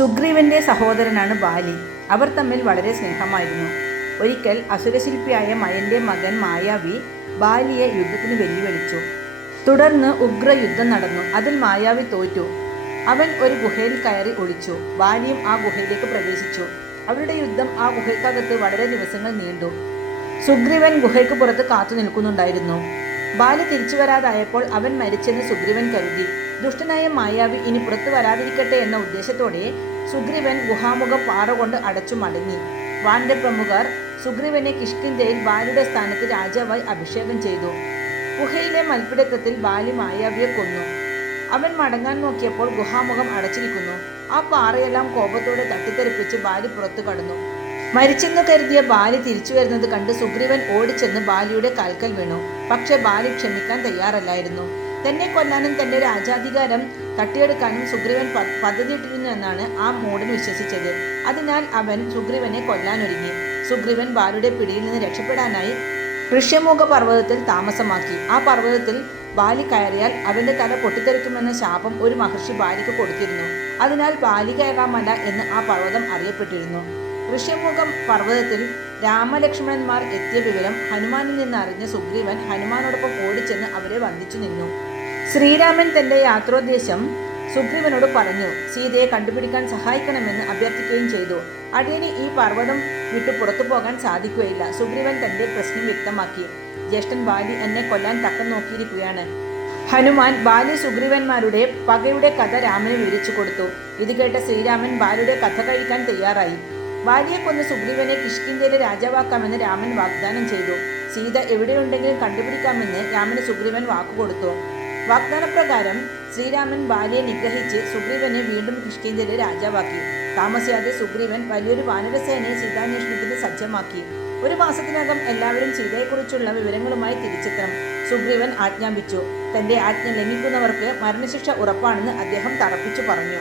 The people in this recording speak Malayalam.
സുഗ്രീവന്റെ സഹോദരനാണ് ബാലി. അവർ തമ്മിൽ വളരെ സ്നേഹമായിരുന്നു. ഒരിക്കൽ അസുരശില്പിയായ മയന്റെ മകൻ മായാവി ബാലിയെ യുദ്ധത്തിന് വെല്ലുവിളിച്ചു. തുടർന്ന് ഉഗ്രയുദ്ധം നടന്നു. അതിൽ മായാവി തോറ്റു. അവൻ ഒരു ഗുഹയിൽ കയറി ഒളിച്ചു. ബാലിയും ആ ഗുഹയിലേക്ക് പ്രവേശിച്ചു. അവരുടെ യുദ്ധം ആ ഗുഹയ്ക്കകത്ത് വളരെ ദിവസങ്ങൾ നീണ്ടു. സുഗ്രീവൻ ഗുഹയ്ക്ക് പുറത്ത് കാത്തു നിൽക്കുന്നുണ്ടായിരുന്നു. ബാലി തിരിച്ചു വരാതായപ്പോൾ അവൻ മരിച്ചെന്ന് സുഗ്രീവൻ കരുതി. ദുഷ്ടനായ മായാവി ഇനി പുറത്തു വരാതിരിക്കട്ടെ എന്ന ഉദ്ദേശത്തോടെ സുഗ്രീവൻ ഗുഹാമുഖം പാറ കൊണ്ട് അടച്ചു മടങ്ങി. വാനര പ്രമുഖർ സുഗ്രീവനെ കിഷ്കിന്ധയിൽ ബാലിയുടെ സ്ഥാനത്ത് രാജാവായി അഭിഷേകം ചെയ്തു. ഗുഹയിലെ മൽപ്പിടുത്തത്തിൽ ബാലി മായാവിയെ കൊന്നു. അവൻ മടങ്ങാൻ നോക്കിയപ്പോൾ ഗുഹാമുഖം അടച്ചിരിക്കുന്നു. ആ പാറയെല്ലാം കോപത്തോടെ തട്ടിത്തെറിപ്പിച്ച് ബാലി പുറത്തു കടന്നു. മരിച്ചെന്നു കരുതിയ ബാലി തിരിച്ചു വരുന്നത് കണ്ട് സുഗ്രീവൻ ഓടിച്ചെന്ന് ബാലിയുടെ കാൽക്കൽ വീണു. പക്ഷെ ബാലി ക്ഷമിക്കാൻ തയ്യാറല്ലായിരുന്നു. തന്നെ കൊല്ലാനും തന്റെ രാജാധികാരം തട്ടിയെടുക്കാനും സുഗ്രീവൻ പദ്ധതിയിട്ടിരുന്നു എന്നാണ് ആ മൂഢൻ വിശ്വസിച്ചത്. അതിനാൽ അവൻ സുഗ്രീവനെ കൊല്ലാനൊരുങ്ങി. സുഗ്രീവൻ ബാലിയുടെ പിടിയിൽ നിന്ന് രക്ഷപ്പെടാനായി ഋഷ്യമുഖ പർവ്വതത്തിൽ താമസമാക്കി. ആ പർവ്വതത്തിൽ ബാലി കയറിയാൽ അവന്റെ തല പൊട്ടിത്തെറിക്കുമെന്ന ശാപം ഒരു മഹർഷി ബാലിക്ക് കൊടുത്തിരുന്നു. അതിനാൽ ബാലി കയറാമല എന്ന് ആ പർവ്വതം അറിയപ്പെട്ടിരുന്നു. ഋഷ്യമുഖം പർവ്വതത്തിൽ രാമലക്ഷ്മണന്മാർ എത്തിയ വിവരം ഹനുമാനിൽ നിന്ന് അറിഞ്ഞ സുഗ്രീവൻ ഹനുമാനോടൊപ്പം ഓടിച്ചെന്ന് അവരെ വന്ദിച്ചു നിന്നു. ശ്രീരാമൻ തന്റെ യാത്രോദ്ദേശം സുഗ്രീവനോട് പറഞ്ഞു. സീതയെ കണ്ടുപിടിക്കാൻ സഹായിക്കണമെന്ന് അഭ്യർത്ഥിക്കുകയും ചെയ്തു. അടിയന് ഈ പർവ്വതം വിട്ടു പുറത്തു പോകാൻ സാധിക്കുകയില്ല. സുഗ്രീവൻ തന്റെ പ്രശ്നം വ്യക്തമാക്കി. ജ്യേഷ്ഠൻ ബാലി എന്നെ കൊല്ലാൻ തക്കം നോക്കിയിരിക്കുകയാണ്. ഹനുമാൻ ബാലി സുഗ്രീവന്മാരുടെ പകയുടെ കഥ രാമന് വിവരിച്ചു കൊടുത്തു. ഇത് കേട്ട ശ്രീരാമൻ ബാലിയുടെ കഥ കഴിക്കാൻ തയ്യാറായി. ബാലിയെ കൊന്ന് സുഗ്രീവനെ കിഷ്കിന്ധയിലെ രാജാവാക്കാമെന്ന് രാമൻ വാഗ്ദാനം ചെയ്തു. സീത എവിടെയുണ്ടെങ്കിലും കണ്ടുപിടിക്കാമെന്ന് രാമന് സുഗ്രീവൻ വാക്കുകൊടുത്തു. വാഗ്ദാനപ്രകാരം ശ്രീരാമൻ ബാലിയെ നിഗ്രഹിച്ച് സുഗ്രീവനെ വീണ്ടും കിഷ്കിന്ധയിലെ രാജാവാക്കി. താമസിയാതെ സുഗ്രീവൻ വലിയൊരു വാനരസേനയെ സീതാന്വേഷണത്തിന് സജ്ജമാക്കി. 1 മാസത്തിനകം എല്ലാവരും സീതയെക്കുറിച്ചുള്ള വിവരങ്ങളുമായി തിരിച്ചെത്തണം. സുഗ്രീവൻ ആജ്ഞാപിച്ചു. തന്റെ ആജ്ഞ ലംഘിക്കുന്നവർക്ക് മരണശിക്ഷ ഉറപ്പാണെന്ന് അദ്ദേഹം തറപ്പിച്ചു പറഞ്ഞു.